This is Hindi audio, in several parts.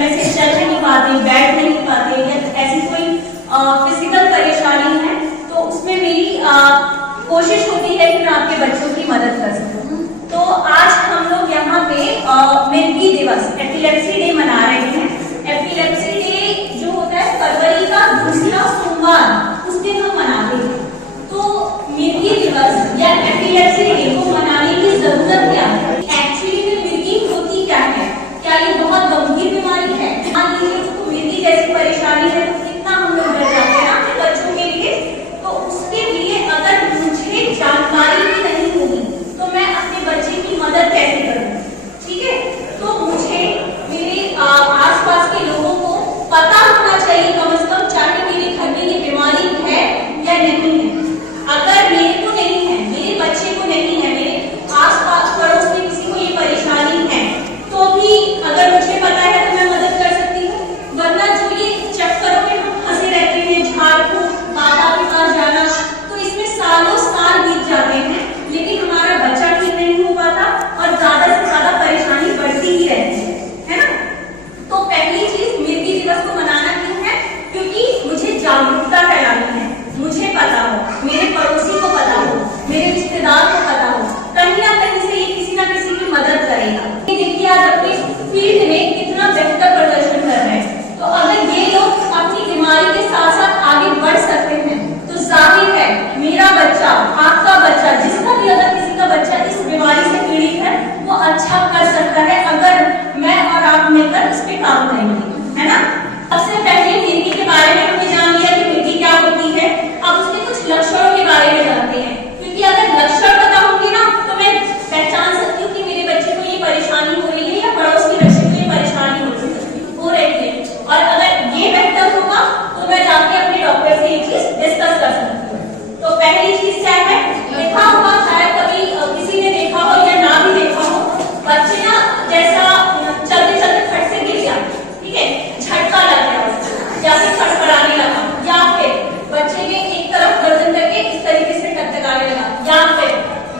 समय से चल नहीं पाते, बैठ नहीं पाते या ऐसी कोई फिजिकल परेशानी है तो उसमें मेरी कोशिश होती है कि मैं आपके बच्चों की मदद कर सकूं। तो आज हम लोग यहाँ पे मिर्गी दिवस, एपिलेप्सी डे मना रहे हैं। एपिलेप्सी डे जो होता है फरवरी का दूसरा सोमवार, उस दिन हम मनाते हैं। तो मिर्गी दिवस या एपिलेप्सी डे को मनाने की जरूरत क्या है? एक्चुअली में मिर्गी होती क्या है? क्या ये बहुत गंभीर बीमारी है? मान लीजिए उसको मिर्गी जैसी परेशानी है तो कितना हम लोग डर जाते हैं अपने बच्चों के लिए। तो उसके लिए अगर मुझे जानकारी भी नहीं होगी तो मैं अपने बच्चे की मदद कैसे करूँ? ठीक है, तो मुझे मेरे आसपास के लोगों को पता होना चाहिए कम से कम, चाहे मेरे घर में ये बीमारी है या नहीं है। अगर मेरे को नहीं है, मेरे बच्चे को नहीं है, मेरे आसपास पड़ोस में किसी को ये परेशानी है तो भी अगर मुझे पता है तो मैं मदद कर सकती हूँ। वरना जो ये चक्करों में हम फंसे रहते हैं, झाड़ फूक, बाबा के पास जाना, तो इसमें सालों साल बीत जाते हैं लेकिन हमारा बच्चा ठीक नहीं हो पाता और ज्यादा से ज्यादा परेशानी बढ़ती ही रहती है ना। तो पहली चीज मिर्गी दिवस को मनाना क्यों है? क्योंकि मुझे जागरूकता फैलानी है। मुझे पता हो, मेरे पड़ोसी को पता हो, मेरे रिश्तेदार को पता हो, कहीं ना कहीं से ये किसी ना किसी की मदद करेगा। ये देखिए आज अपने फील्ड में कितना बेहतर प्रदर्शन कर रहे हैं। तो अगर ये लोग अपनी बीमारी के साथ साथ आगे बढ़ सकते हैं तो जाहिर है मेरा बच्चा, आपका बच्चा, जिसका भी अगर किसी का बच्चा इस बीमारी से पीड़ित है वो अच्छा कर सकता है अगर मैं और आप मिलकर इस पे काम करेंगे, है ना। सबसे पहले मिर्गी के बारे में हमने जान लिया कि मिर्गी क्या होती है। अब उसके कुछ लक्षणों के बारे में जानते हैं, क्योंकि अगर लक्षण पता होंगे ना तो मैं पहचान सकती हूँ कि मेरे बच्चे को ये परेशानी हो रही है या पड़ोस के बच्चे को ये परेशानी हो रही है। और अगर ये बेहतर होगा तो मैं जाके अपने डॉक्टर से ये चीज डिस्कस कर सकती हूँ। तो पहली चीज क्या है? देखा होगा, शायद कभी किसी ने देखा हो या ना भी देखा हो, बच्चे ना जैसा चलते चलते फट से गिर गया, ठीक है, झटका लग गया या फिर फड़फड़ाने लगा, या फिर बच्चे के एक तरफ गर्दन करके इस तरीके से टकटकाने लगा, या फिर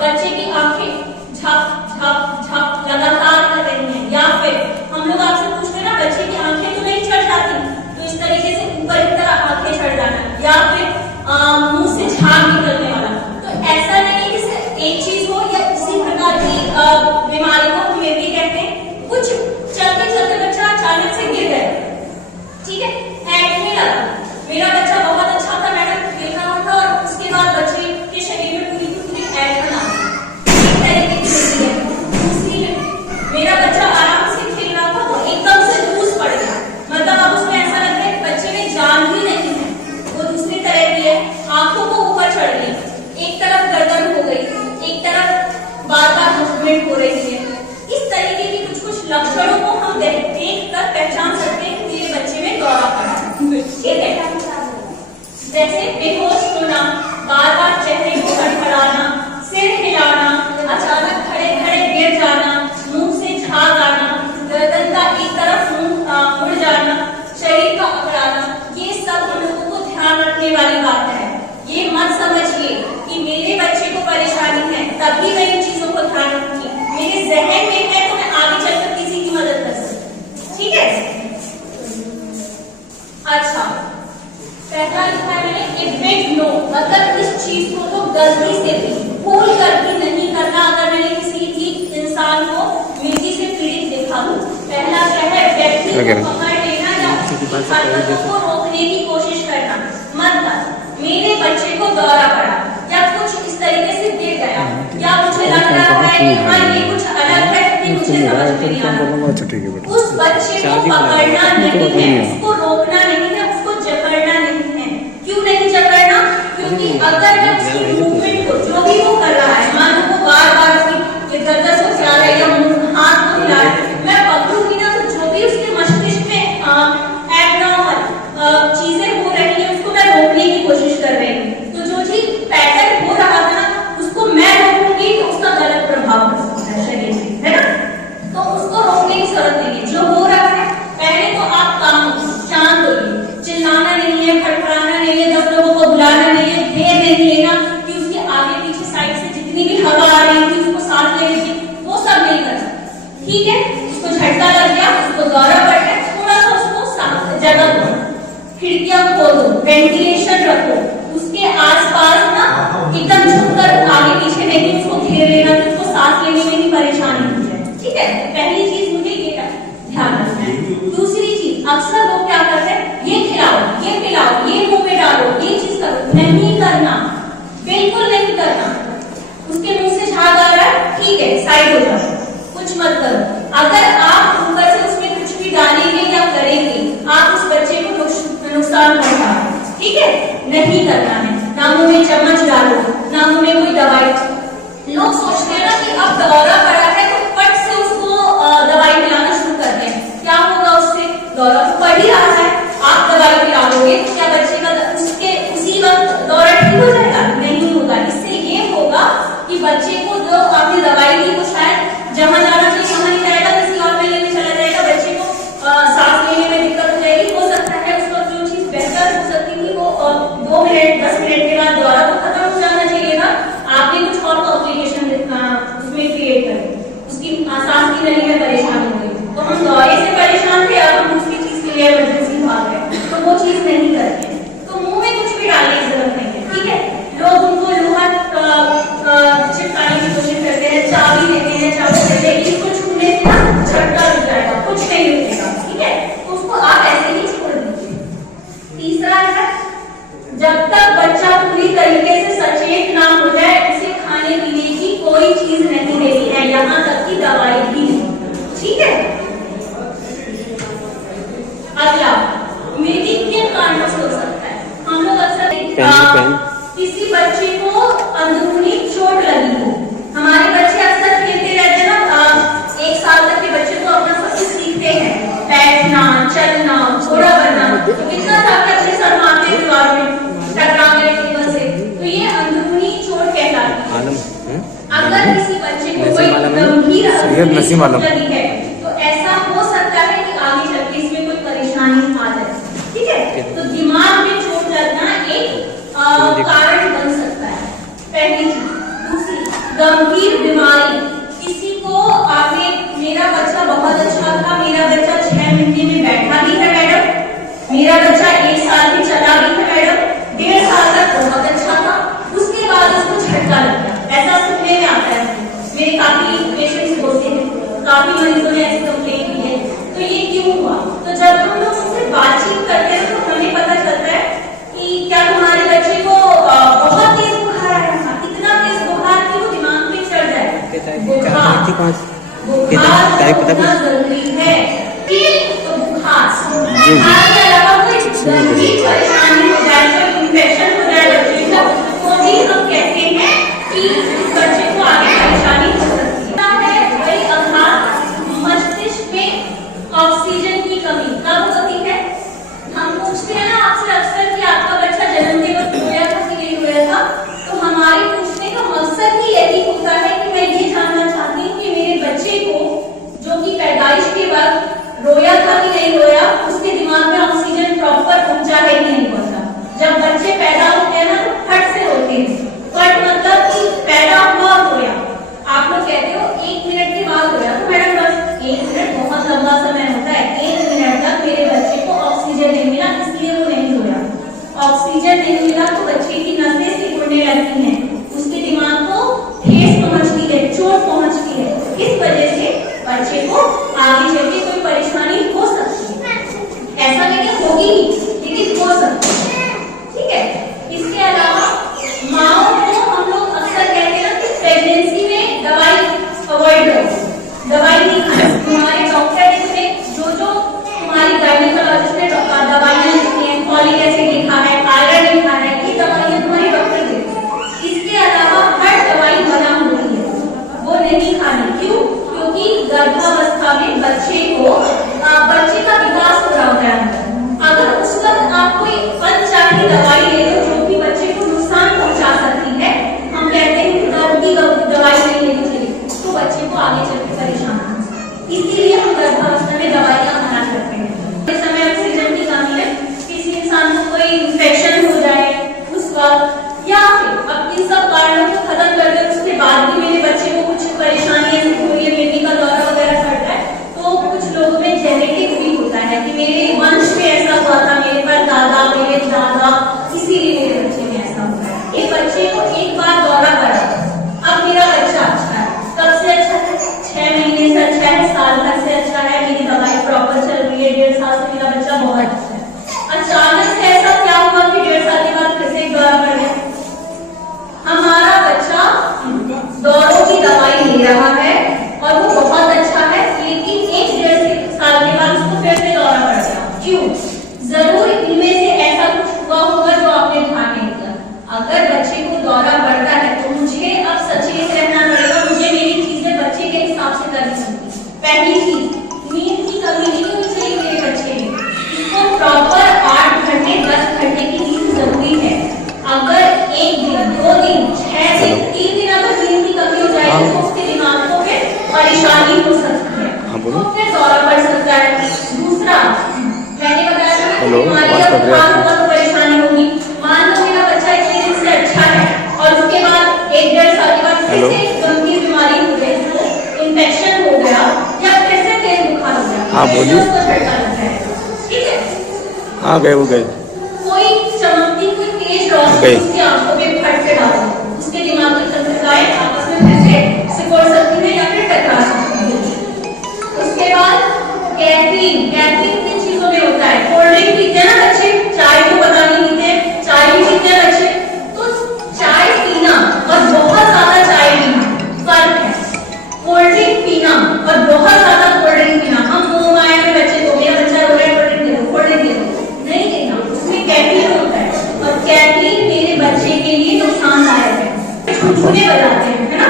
बच्चे की आंखें झप झप झप लगातार कर रही हैं, या फिर हम लोग आपसे पूछते हैं ना बच्चे की आंखें तो नहीं चढ़ जाती तो इस तरीके से ऊपर की तरह आंखें चढ़ जाना, या फिर मुंह से झाग निकलने वाला। तो ऐसा नहीं है कि सिर्फ एक चीज हो या उसी प्रकार की बीमारी को हम मिर्गी कहते हैं। कुछ चलते चलते बच्चा अचानक से गिर गया, ठीक है, ऐंठने लगा, मेरा बच्चा बहुत अच्छा था, मैडम खेल रहा था और उसके बाद बच्चे के शरीर में पूरी की पूरी ऐंठन आ गई, एक तरीके की मिर्गी है। दूसरी मेरा बच्चा आराम से खेल रहा था वो एकदम से घुस पड़ गया, मतलब अब उसमें ऐसा लग रहा है बच्चे में जान भी नहीं है, वो दूसरी तरह की है, आंखों को ऊपर चढ़ गई, एक तरफ गर्दन हो गई, एक तरफ बार बार मूवमेंट हो रही है। इस तरीके की कुछ कुछ लक्षणों को हम देख कर पहचान सकते हैं कि मेरे बच्चे में दौरा पड़ा है, ठीक है। जैसे बेहोश होना, बार बार चेहरे को फड़फड़ाना, सिर हिलाना, अचानक खड़े खड़े गिर जाना, मुंह से झाग आना, गर्दन का एक तरफ मुंह मुड़ जाना, शरीर का अकड़ाना, ये सब हम लोगों को ध्यान रखने वाली बात है। ये मत समझिए कि मेरे बच्चे को परेशानी है तभी मैं इन चीजों को ध्यान रखूंगी, मेरे जहन में है तो मैं आगे चलकर किसी की मदद कर सकती, ठीक है। अच्छा, पहला लिखा है मैंने इफ नो, मतलब इस चीज को तो गलती से भी भूल कर भी नहीं करना अगर मैंने किसी भी इंसान को मिर्गी से पीड़ित देखा हो। पहला क्या है? व्यक्ति को पकड़ लेना या हरकतों को रोकने की कोशिश करना। मतलब मेरे बच्चे को दौरा पड़ा या कुछ इस तरीके से गिर गया या मुझे लग रहा है कि हाँ ये कुछ अलग है कि मुझे समझ में नहीं आ रहा, उस बच्चे को पकड़ना नहीं है, उसको रोकना नहीं है, उसको जकड़ना नहीं है। क्यों नहीं जकड़ना? क्योंकि अगर मैं उसकी मूवमेंट को, जो भी वो कर रहा है, मान लो वो बार बार उसकी गर्दन से उठा रहा है या हाथ को हिला रहा है, मैं पकड़ूंगी ना तो जो भी उसके मस्तिष्क में एबनॉर्मल चीजें हो रही है उसको मैं रोकने की कोशिश कर रही हूँ। तो जो चीज पैटर्न हो रहा था ना उसको मैं रोकूंगी तो उसका गलत प्रभाव पड़ सकता है शरीर में, है ना। तो उसको रोकने की जरूरत नहीं है। जो हो रहा है पहले तो आप काम शांत होइए, चिल्लाना नहीं है, फड़फड़ाना नहीं है, 10 लोगों को बुलाना नहीं है, देर नहीं लेना कि मीडियम खोल दो, वेंटिलेशन रखो, उसके आसपास ना एकदम झुककर आगे पीछे नहीं उसको घेर लेना, तो उसको सांस लेने में ही परेशानी हो जाए। ठीक है, पहली चीज मुझे ये ध्यान रखना है। दूसरी चीज, अक्सर लोग क्या करते हैं, ये खिलाओ, ये पिलाओ, ये मुंह में डालो, ये चीज करो, नहीं करना, बिल्कुल नहीं करना। उसके मुंह से झाग आ रहा है, ठीक है, साइड हो जाओ, कुछ मत करो। अगर आप ऊपर से उसमें कुछ भी डालेंगे या करेंगे, आप उस बच्चे को नुकसान पहुंचाओगे। ठीक है, नहीं करना है। ना मुंह में चम्मच डालो, ना मुंह में कोई दवाई। लोग सोचते हैं ना कि अब दौरा पड़ा है तो फट से उसको दवाई पिलाना शुरू करते हैं। क्या होगा उससे? दौरा तो पड़ ही रहा है, आप दवाई पिलाओगे तो क्या बच्चे का उसके उसी वक्त दौरा ठीक हो जाएगा? नहीं होगा। इससे ये होगा कि बच्चे को जो आपने दवाई दी वो शायद जहां जाना चाहिए वहां नहीं जाएगा, किसी और मेले में चला जाएगा, बच्चे को सांस लेने में दिक्कत हो जाएगी। हो सकता है उसको जो चीज बेहतर हो सकती थी वो 2 मिनट 10 मिनट के बाद दौरा तो खत्म हो जाना चाहिए था, आपने कुछ और कॉम्प्लिकेशन उसमें क्रिएट कर दी, उसकी सांस की नली में परेशानी हो गई। तो हम दौरे से परेशान थे, अब हम दूसरी चीज के लिए इमरजेंसी भाग गए, तो वो चीज नहीं करते। तो मुंह में कुछ भी डालने की जरूरत नहीं है। ठीक है, लोग उनको लोहा चिपकाने की कोशिश करते हैं, चाबी देते हैं, चाबी देते हैं, इसको छूने से ना झटका लग जाएगा, कुछ नहीं रुकेगा। ठीक है, तो उसको आप ऐसे ही छोड़ दीजिए। तीसरा है, जब तक बच्चा पूरी तरीके से सचेत ना हो जाए उसे खाने पीने की कोई चीज नहीं देनी है, यहाँ तक कि दवाई भी नहीं। ठीक है, अगला, मृत्यु किन कारणों से हो सकता है? हम लोग अक्सर किसी बच्चे को अंदरूनी चोट लगी हो, हमारे बच्चे अक्सर खेलते रहते हैं ना, 1 साल तक के बच्चे तो अपना सब कुछ सीखते हैं, बैठना, चलना, घोड़ा बनना, कितना ताकत से सर मारते हैं दीवार में, टकरा गए टेबल से, तो ये अंदरूनी चोट कहलाती है। अगर किसी बच्चे को कोई गंभीर चोट लगी है तो ऐसा हो सकता है कि आगे चल के इसमें कोई परेशानी आ जाए। ठीक है, तो दिमाग में चोट लगना एक कारण बन सकता है, पहली चीज। दूसरी, गंभीर बीमारी, किसी को आगे, मेरा बच्चा बहुत अच्छा था, मेरा बच्चा 6 महीने में बैठा भी है मैडम, मेरा बच्चा 1 साल में चला भी है मैडम, 1.5 साल तक बहुत अच्छा था, उसके बाद उसको झटका लग गया, ऐसा सुनने में आता है। मेरे काफी पेशेंट्स होते हैं, काफी मरीजों ने ऐसी कंप्लेन की है। तो ये क्यों हुआ? तो जब हम लोग उससे बातचीत करते हैं तो हमें पता चलता है कि क्या तुम्हारे बच्चे को बहुत तेज बुखार आया था, इतना तेज बुखार कि वो दिमाग में चढ़ जाए। बुखार होना जरूरी है, तो बुखार के अलावा कोई गंभीर परेशानी हो जाए, कोई इन्फेक्शन हो जाए बच्चे को, तो भी हम कहते हैं कि बच्चे को आगे परेशानी हो सकती है। वही आघात, मस्तिष्क में ऑक्सीजन की कमी कब होती है? हम पूछते हैं ना आपसे अक्सर कि आपका बच्चा जन्म के वक्त रोया था कि नहीं रोया था, तो हमारे पूछने का मकसद ही यही होता है कि मैं ये जानना चाहती हूँ कि मेरे बच्चे को जो कि पैदाइश के वक्त रोया था कि नहीं रोया, उसके दिमाग में ऑक्सीजन प्रॉपर पहुंचा है कि नहीं पहुंचा। जब बच्चे पैदा होते हैं ना तो फट से रोते हैं, फट मतलब कि पैदा हुआ रोया। आप लोग कहते हो 1 मिनट के बाद रोया, तो मैडम बस 1 मिनट बहुत लंबा समय होता है, 1 मिनट तक मेरे बच्चे को ऑक्सीजन नहीं मिला इसलिए वो नहीं रोया। क्यों? जरूर इनमें से ऐसा कुछ हुआ होगा जो आपने ध्यान नहीं दिया। अगर बच्चे को दौरा बढ़ता है तो मुझे अब सचेत रहना पड़ेगा, मुझे मेरी चीजें बच्चे के हिसाब से करनी होगी। पहली चीज, नींद की कमी नहीं होनी चाहिए मेरे बच्चे में, इसको प्रॉपर 8 घंटे 10 घंटे की नींद जरूरी है। अगर 1 दिन 2 दिन 6 दिन 3 दिन अगर नींद की कमी हो जाएगी तो उसके दिमाग को फिर परेशानी हो सकती है, तो फिर दौरा पड़ सकता है। दूसरा, मैंने बताया था कि बीमारी या बुखार होगा तो परेशानी होगी। मान लो मेरा बच्चा इतने दिन से अच्छा है और उसके बाद 1-1.5 साल के बाद फिर से गंभीर बीमारी हो गई, इन्फेक्शन हो गया या फिर से तेज बुखार हो गया, हाँ बोलिए, उसको झटका लग जाएगा, ठीक है? हाँ गए वो गए, कोई चमकती हुई तेज रोशनी उसकी आंखों पे फट से डालो, उसके दिमाग की तंत्रिकाएं आपस में फिर से सिकुड़ सकती है या फिर टकरा सकती है। उसके बाद कैफीन, कैफीन किन चीजों में होता है? कोल्ड ड्रिंक पीते हैं ना बच्चे, चाय तो पता नहीं पीते, चाय भी पीते हैं बच्चे, तो चाय पीना और बहुत ज्यादा चाय पीना फर्क है। कोल्ड ड्रिंक पीना और बहुत ज्यादा कोल्ड ड्रिंक पीना, हम मुंह माया में बच्चे को, मेरा बच्चा रो रहा है कोल्ड ड्रिंक दे दो, कोल्ड ड्रिंक दे दो, नहीं देना, उसमें कैफीन होता है और कैफीन मेरे बच्चे के लिए नुकसानदायक है, छुनछुने बजाते हैं, है ना,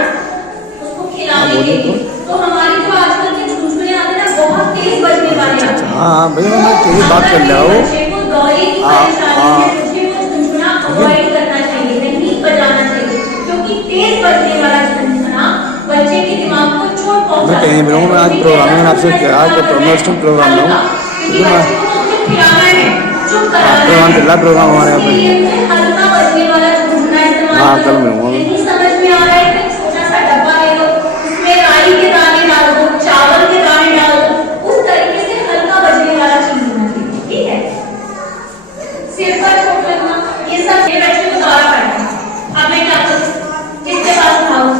उसको खिलाने के लिए। तो हमारे जो आजकल के छुनछुने आते हैं ना बहुत तेज बजने वाले आते हैं। हाँ भैया मैं तेरी बात कर रहा हूँ, बच्चे को दौरे की परेशानी है, मुझे वो छुनछुना अवॉइड करना चाहिए, नहीं बजाना चाहिए, क्योंकि तेज बजने वाला छुनछुना बच्चे के दिमाग को चोट पहुंचा सकता है। मैं आज प्रोग्राम में आपसे क्या कि प्रमोशन प्रोग्राम में हूँ, प्रोग्राम चल रहा प्रोग्राम हमारे यहाँ पे, हल्का बजने वाला छुनछुना इस्तेमाल हाँ कल करो। मिलूंगा। नहीं समझ में आ रहा है तो छोटा सा डब्बा ले लो, उसमें राई के दाने डाल दो, चावल के दाने डाल दो, उस तरीके से हल्का बजने वाला चीज होना चाहिए, ठीक है? सिर पर चोट लगना, ये सब मेरे बच्चे को दौरा पड़ना, अब मैं क्या करूं, किसके पास खाऊं?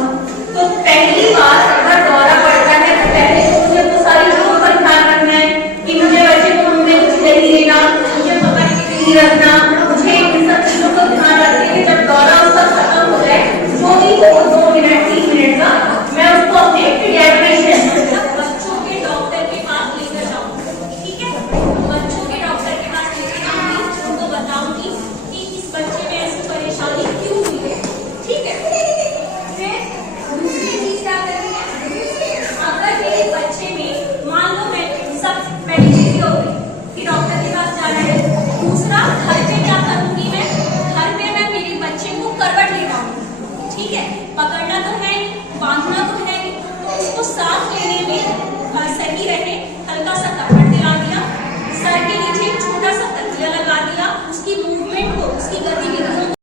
तो पहली बार अगर दौरा पड़ता है तो पहले तो मुझे वो सारी चीजों का ध्यान रखना है कि मुझे बच्चे को मुंह में कुछ नहीं देना, मुझे पकड़ के नहीं रखना, मुझे इन सब चीजों को ध्यान रखते हुए जब दौरा उसका खत्म हो जाए, जो भी हो 2 मिनट 3 मिनट का, मैं उसको अपने पीडियाट्रिशियन बच्चों के डॉक्टर के पास लेकर जाऊंगी, ठीक है? बच्चों के डॉक्टर के पास लेकर जाऊंगी, उनको बताऊंगी कि इस बच्चे में ऐसी परेशानी क्यों हुई है, ठीक है? फिर दूसरी चीज क्या करनी है, अगर मेरे बच्चे में मान लो मैं सब मेडिसिन हो गई कि डॉक्टर के पास जाना है, दूसरा घर पे क्या करूंगी, मैं घर पे मैं मेरे बच्चे को करवट ले जाऊंगी, ठीक है? पकड़ना तो है नहीं, बांधना तो है नहीं, तो उसको सांस लेने में सही रहे, हल्का सा करवट दिला दिया, सर के नीचे एक छोटा सा तकिया लगा दिया, उसकी मूवमेंट को, उसकी गतिविधि